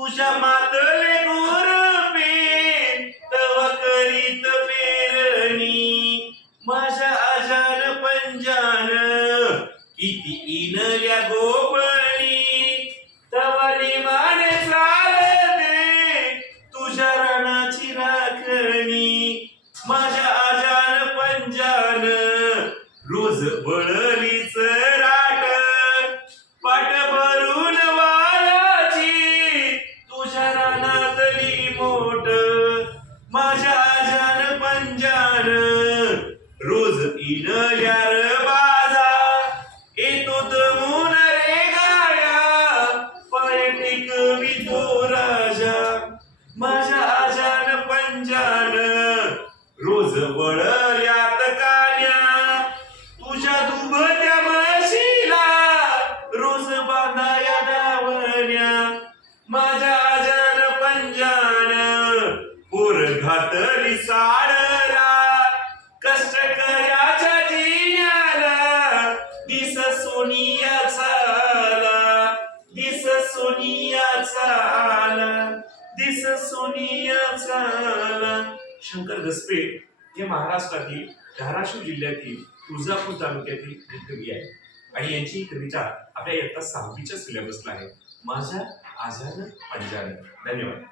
तुझ्या मातले गोरपे तव करीत पेरणी माझ्या आजान पंजान किती इनल्या गोपणी तव लिमाने चालते तुझ्या रानाची राखणी माझ्या आजान पंजान रोज बळलीच राट पाट भरून वालाची तुझ्या रानातली मोठ माझ्या आजान पंजान रोज इनल्यार बाजा येतो दमून रे गाया पाय टिकवी तो राजा माझ्या आजान पंजान रोज वळल्यात कान्या तुझ्या दुभत्या म्हशीला रोज बांधाया दावण्या माझ्या आजान पंजान पोर घातली साडला कष्ट कर्याच्या जिन्याला दिस सोनियाचा आला दिस सोनियाचा आला दिस सोनियाचा आला. शंकर गसपे हे महाराष्ट्रातील धाराशिव जिल्ह्यातील तुळजापूर तालुक्यातील एक कवी आहे आणि यांची ही कविता आपल्या इयत्ता 6वीच्या सिलेबसला आहे. माझ्या आजान पंजान. धन्यवाद.